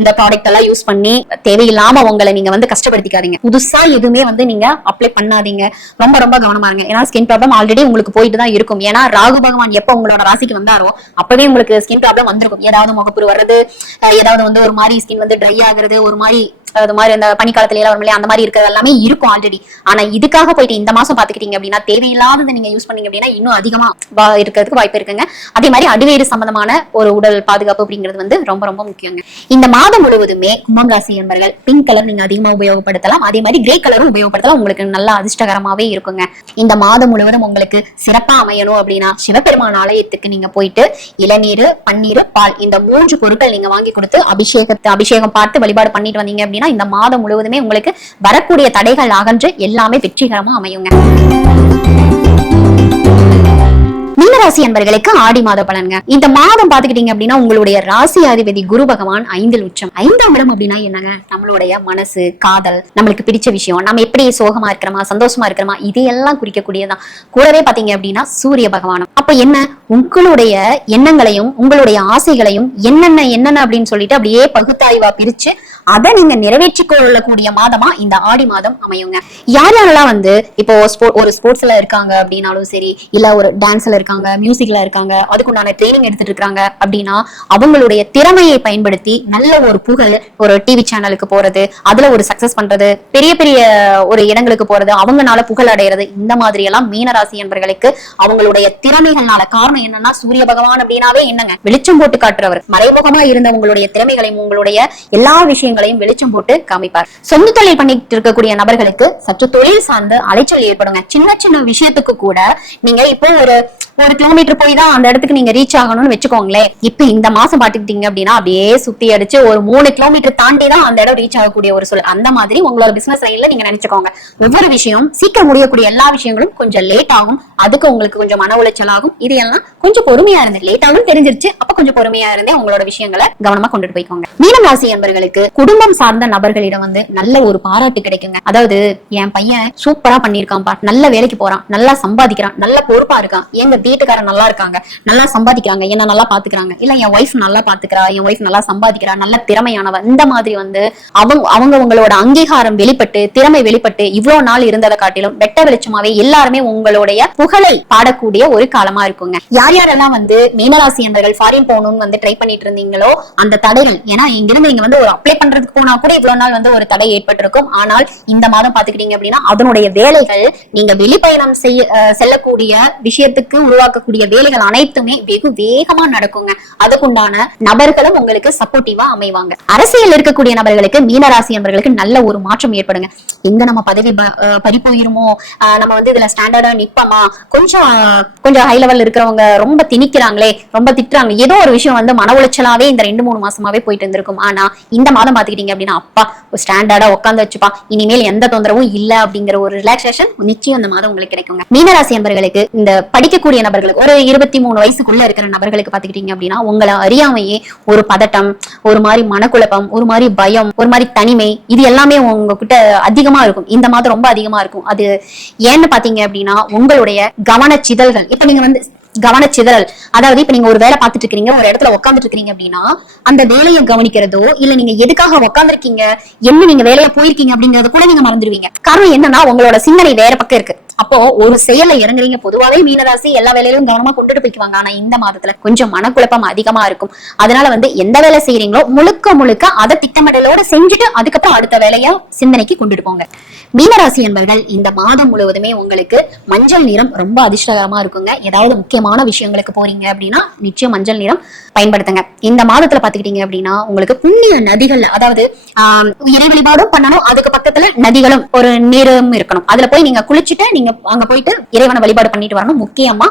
இந்த ப்ராடக்ட் எல்லாம் யூஸ் பண்ணி தேவையில்லாம உங்களை நீங்க வந்து கஷ்டப்படுத்திக்காதீங்க. புதுசா எதுவுமே வந்து நீங்க அப்ளை பண்ணாதீங்க. ரொம்ப ரொம்ப கவனமா இருங்க. ஏன்னா ஸ்கின் ப்ராப்ளம் ஆல்ரெடி உங்களுக்கு போயிட்டு தான் இருக்கும். ஏன்னா ராகு பகவான் எப்ப உங்களோட ராசிக்கு வந்தாரோ அப்பவே உங்களுக்கு ஸ்கின் ப்ராப்ளம் வந்திருக்கும். ஏதாவது முகப்பரு வர்றது, ஏதாவது வந்து ஒரு மாதிரி ஸ்கின் வந்து ட்ரை ஆகுறது, ஒரு மாதிரி அது மாதிரி அந்த பனிக்காலத்துல எல்லாம் வரும்ல அந்த மாதிரி இருக்கிறது எல்லாமே இருக்கும் ஆல்ரெடி. ஆனா இதுக்காக போயிட்டு இந்த மாசம் பாத்துக்கிட்டீங்க அப்படின்னா தேவையில்லாததை நீங்க யூஸ் பண்ணீங்க அப்படின்னா இன்னும் அதிகமா இருக்கிறதுக்கு வாய்ப்பு இருக்குங்க. அதே மாதிரி அடிவேறு சம்பந்தமான ஒரு உடல் பாதுகாப்பு அப்படிங்கிறது வந்து ரொம்ப ரொம்ப முக்கியங்க. இந்த மாதம் முழுவதுமே கும்பம் ராசி என்பர்கள் பிங்க் கலர் நீங்க அதிகமா உபயோகப்படுத்தலாம், அதே மாதிரி கிரே கலரும் உபயோகப்படுத்தலாம். உங்களுக்கு நல்லா அதிர்ஷ்டகரமாவே இருக்குங்க. இந்த மாதம் முழுவதும் உங்களுக்கு சிறப்பா அமையணும் அப்படின்னா சிவபெருமான் ஆலயத்துக்கு நீங்க போயிட்டு இளநீர், பன்னீர், பால் இந்த 3 பொருட்கள் நீங்க வாங்கி கொடுத்து அபிஷேகம் பார்த்து வழிபாடு பண்ணிட்டு வந்தீங்க அப்படின்னா இந்த மாதம் முழுவதுமே உங்களுக்கு வரக்கூடிய தடைகள் அகன்று எல்லாமே வெற்றிகரமா அமையுங்க. மீனராசி அன்பர்களுக்கு ஆடி மாத பலன்ங்க. இந்த மாதம் பாத்துக்கிட்டீங்க அப்படின்னா உங்களுடைய ராசி அதிபதி குரு பகவான் 5 உச்சம். 5ஆம் இடம் அப்படின்னா என்னங்க, நம்மளுடைய மனசு, காதல், நம்மளுக்கு பிடிச்ச விஷயம், நம்ம எப்படி சோகமா இருக்கிறோமா சந்தோஷமா இருக்கிறோமா இதையெல்லாம் குறிக்கக்கூடியதான். கூடவே பாத்தீங்க அப்படின்னா சூரிய பகவானும். அப்ப என்ன, உங்களுடைய எண்ணங்களையும் உங்களுடைய ஆசைகளையும் என்னென்ன அப்படின்னு சொல்லிட்டு அப்படியே பகுத்தாய்வா பிரிச்சு அதை நீங்க நிறைவேற்றி கொள்ளக்கூடிய மாதமா இந்த ஆடி மாதம் அமையுங்க. யார் யாரெல்லாம் வந்து இப்போ ஒரு ஸ்போர்ட்ஸ்ல இருக்காங்க அப்படின்னாலும் சரி, இல்ல ஒரு டான்ஸ்ல இருக்காங்க, மியூசிக்ல இருக்காங்க, அதுக்குண்டான ட்ரைனிங் எடுத்துட்டு இருக்காங்க அப்படின்னா அவங்களுடைய திறமையை பயன்படுத்தி நல்ல ஒரு புகழ், ஒரு டிவி சேனலுக்கு போறது, அதுல ஒரு சக்சஸ் பண்றது, பெரிய பெரிய ஒரு இடங்களுக்கு போறது, அவங்கனால புகழ் அடைகிறது, இந்த மாதிரி எல்லாம் மீனராசி என்பர்களுக்கு அவங்களுடைய திறமைகள்னால. காரணம் என்னன்னா சூரிய பகவான் அப்படின்னாவே என்னங்க, வெளிச்சம் போட்டு காட்டுறவர். மறைமுகமா இருந்த உங்களுடைய திறமைகளையும் உங்களுடைய எல்லா விஷயங்களையும் வெளிச்சம் போட்டு காமிப்பார். சொந்த தொழில் பண்ணிட்டு இருக்கக்கூடிய நபர்களுக்கு சற்று தொழில் சார்ந்து அலைச்சல் ஏற்படுங்க. சின்ன சின்ன விஷயத்துக்கு கூட நீங்க இப்போ ஒரு கிலோமீட்டர் போய் தான் அந்த இடத்துக்கு நீங்க ரீச் ஆகணும்னு வச்சுக்கோங்களேன். இப்ப இந்த மாசம் பாத்துக்கிட்டீங்க அப்படின்னா அப்படியே சுத்தி அடிச்சு ஒரு 3 கிலோமீட்டர் தாண்டி தான் அந்த இடம் ரீச் ஆகக்கூடிய ஒரு சூழல். அந்த மாதிரி உங்களோட பிசினஸ் லைன்ல நீங்க நினைச்சுக்கோங்க. ஒவ்வொரு விஷயம் சீக்கிரம் முடியக்கூடிய எல்லா விஷயங்களும் கொஞ்சம் லேட் ஆகும். அதுக்கு உங்களுக்கு கொஞ்சம் மன உளைச்சல் ஆகும். இதையெல்லாம் கொஞ்சம் பொறுமையா இருந்து, லேட் ஆகும் தெரிஞ்சிருச்சு, அப்ப கொஞ்சம் பொறுமையா இருந்தே உங்களோட விஷயங்களை கவனமா கொண்டுட்டு போய்க்கோங்க. மீனம் ராசி என்பர்களுக்கு குடும்பம் சார்ந்த நபர்களிடம் வந்து நல்ல ஒரு பாராட்டு கிடைக்குங்க. அதாவது என் பையன் சூப்பரா பண்ணிருக்கான்பா, நல்ல வேலைக்கு போறான், நல்லா சம்பாதிக்கிறான், நல்ல பொறுப்பா இருக்கான், எங்க வீட்டுக்காரன் நல்லா இருக்காங்க, நல்லா சம்பாதிக்கிறாங்க, என்ன நல்லா பாத்துக்கிறாங்க, இல்ல என் ஒய்ஃப் நல்லா பாத்துக்கிறா, என் ஒய்ஃப் நல்லா சம்பாதிக்கிறா, நல்ல திறமையானவ, இந்த மாதிரி வந்து அவங்க உங்களோட அங்கீகாரம் வெளிப்பட்டு, திறமை வெளிப்பட்டு இவ்வளவு நாள் இருந்ததை காட்டிலும் வெட்ட வெளிச்சமாவே எல்லாருமே உங்களுடைய புகழை பாடக்கூடிய ஒரு காலமா இருக்குங்க. யார் யாரெல்லாம் வந்து மீனராசி என்பர்கள் ஃபாரின் போகணும்னு வந்து ட்ரை பண்ணிட்டு இருந்தீங்களோ அந்த தடைகள், ஏன்னா இங்கிருந்து நீங்க வந்து ஒரு அப்ளை பண்றதுக்கு போனா கூட இவ்வளவு நாள் வந்து ஒரு தடை ஏற்பட்டிருக்கும். ஆனால் இந்த மாதம் பாத்துக்கிட்டீங்க அப்படின்னா அதனுடைய வேலைகள், நீங்க வெளிப்பயணம் செல்லக்கூடிய விஷயத்துக்கு உருவாக்கக்கூடிய வேலைகள் அனைத்துமே வெகு வேகமா நடக்குங்க. அதுக்குண்டான நபர்களும் உங்களுக்கு சப்போர்ட்டிவா அமைவாங்க. அரசியல் இருக்கக்கூடிய நபர்களுக்கு, மீனராசி என்பர்களுக்கு நல்ல ஒரு மாற்றம் ஏற்படுங்க. எங்க நம்ம பதவி பறிப்போயிருமோ, நம்ம வந்து இதுல ஸ்டாண்டர்டா நிப்போமா, கொஞ்சம் ஹை லெவல் இருக்கிறவங்க ரொம்ப திணிக்கிறாங்களே, ரொம்ப திட்டுறாங்க, ஏதோ ஒரு விஷயம் வந்து மன உளைச்சலாவே இந்த 2-3 மாசமாவே போயிட்டு இருந்திருக்கும். ஆனா இந்த மாதம் பாத்துக்கிட்டீங்க அப்படின்னா அப்பா ஸ்டாண்டர்டா உட்காந்து வச்சுப்பா, இனிமேல் எந்த தொந்தரவும் இல்ல அப்படிங்கிற ஒரு ரிலாக்ஸேஷன் நிச்சயம் இந்த மாதம் உங்களுக்கு கிடைக்குங்க. மீனராசி என்பர்களுக்கு, இந்த படிக்கக்கூடிய நபர்களுக்கு, ஒரு 23 வயசுக்குள்ள இருக்கிற நபர்களுக்கு பாத்துக்கிட்டீங்க அப்படின்னா உங்களை அறியாமையே ஒரு பதட்டம், ஒரு மாதிரி மனக்குழப்பம், ஒரு மாதிரி பயம், ஒரு மாதிரி தனிமை, இது எல்லாமே உங்ககிட்ட அதிகமா இருக்கும். இந்த மாதம் ரொம்ப அதிகமா இருக்கும். அது ஏன்னு பாத்தீங்க அப்படின்னா உங்களுடைய கவனச்சிதழ்கள். இப்ப நீங்க வந்து கவனச்சிதறல், அதாவது இப்ப நீங்க ஒரு வேலை பார்த்துட்டு இருக்கீங்க, ஒரு இடத்துல உட்காந்துட்டு இருக்கீங்க அப்படின்னா அந்த வேலையை கவனிக்கிறதோ, இல்ல நீங்க எதுக்காக உட்காந்துருக்கீங்க, என்ன நீங்க வேலையா போயிருக்கீங்க அப்படிங்கறது கூட நீங்க மறந்துடுவீங்க. காரணம் என்னன்னா உங்களோட சிந்தனை வேற பக்கம் இருக்கு. அப்போ ஒரு செயலை இறங்குறீங்க. பொதுவாவே மீனராசி எல்லா வேலையிலும் கவனமா கொண்டுட்டு போய்க்குவாங்க. ஆனா இந்த மாதத்துல கொஞ்சம் மனக்குழப்பம் அதிகமா இருக்கும். அதனால வந்து எந்த வேலை செய்யறீங்களோ முழுக்க அதை திட்டமிடலோட செஞ்சுட்டு அதுக்கப்புறம் அடுத்த வேலையா சிந்தனைக்கு கொண்டுட்டு போங்க. மீனராசி என்பவர்கள் இந்த மாதம் முழுவதுமே உங்களுக்கு மஞ்சள் நிறம் ரொம்ப அதிர்ஷ்டகரமா இருக்குங்க. ஏதாவது முக்கியமான விஷயங்களுக்கு போறீங்க அப்படின்னா நிச்சயம் மஞ்சள் நிறம் பயன்படுத்துங்க. இந்த மாதத்துல பாத்துக்கிட்டீங்க அப்படின்னா உங்களுக்கு புண்ணிய நதிகள், அதாவது இறை வழிபாடும் பண்ணணும், அதுக்கு பக்கத்துல நதிகளும் ஒரு நீரும் இருக்கணும். அதுல போய் நீங்க குளிச்சுட்டு நீங்க அங்க போயிட்டு இறைவனை வழிபாடு பண்ணிட்டு வரணும். முக்கியமா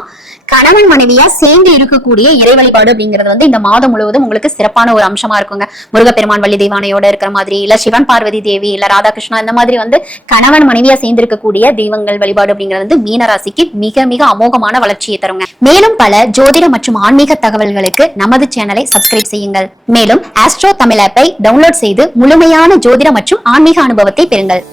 கணவன் மனைவியா சேர்ந்து இருக்கக்கூடிய இறை வழிபாடு அப்படிங்கிறது வந்து இந்த மாதம் முழுவதும் உங்களுக்கு சிறப்பான ஒரு அம்சமா இருக்குங்க. முருகப்பெருமான் வள்ளி தெய்வானையோட இருக்கிற மாதிரி, இல்ல சிவன் பார்வதி தேவி, இல்ல ராதாகிருஷ்ணா, இந்த மாதிரி வந்து கணவன் மனைவியா சேர்ந்து இருக்கக்கூடிய தெய்வங்கள் வழிபாடு அப்படிங்கிறது வந்து மீனராசிக்கு மிக மிக அமோகமான வளர்ச்சியை தருங்க. மேலும் பல ஜோதிட மற்றும் ஆன்மீக தகவல்களுக்கு நமது சேனலை சப்ஸ்கிரைப் செய்யுங்கள். மேலும் ஆஸ்ட்ரோ தமிழ் ஆப்பை டவுன்லோட் செய்து முழுமையான ஜோதிட மற்றும் ஆன்மீக அனுபவத்தை பெறுங்கள்.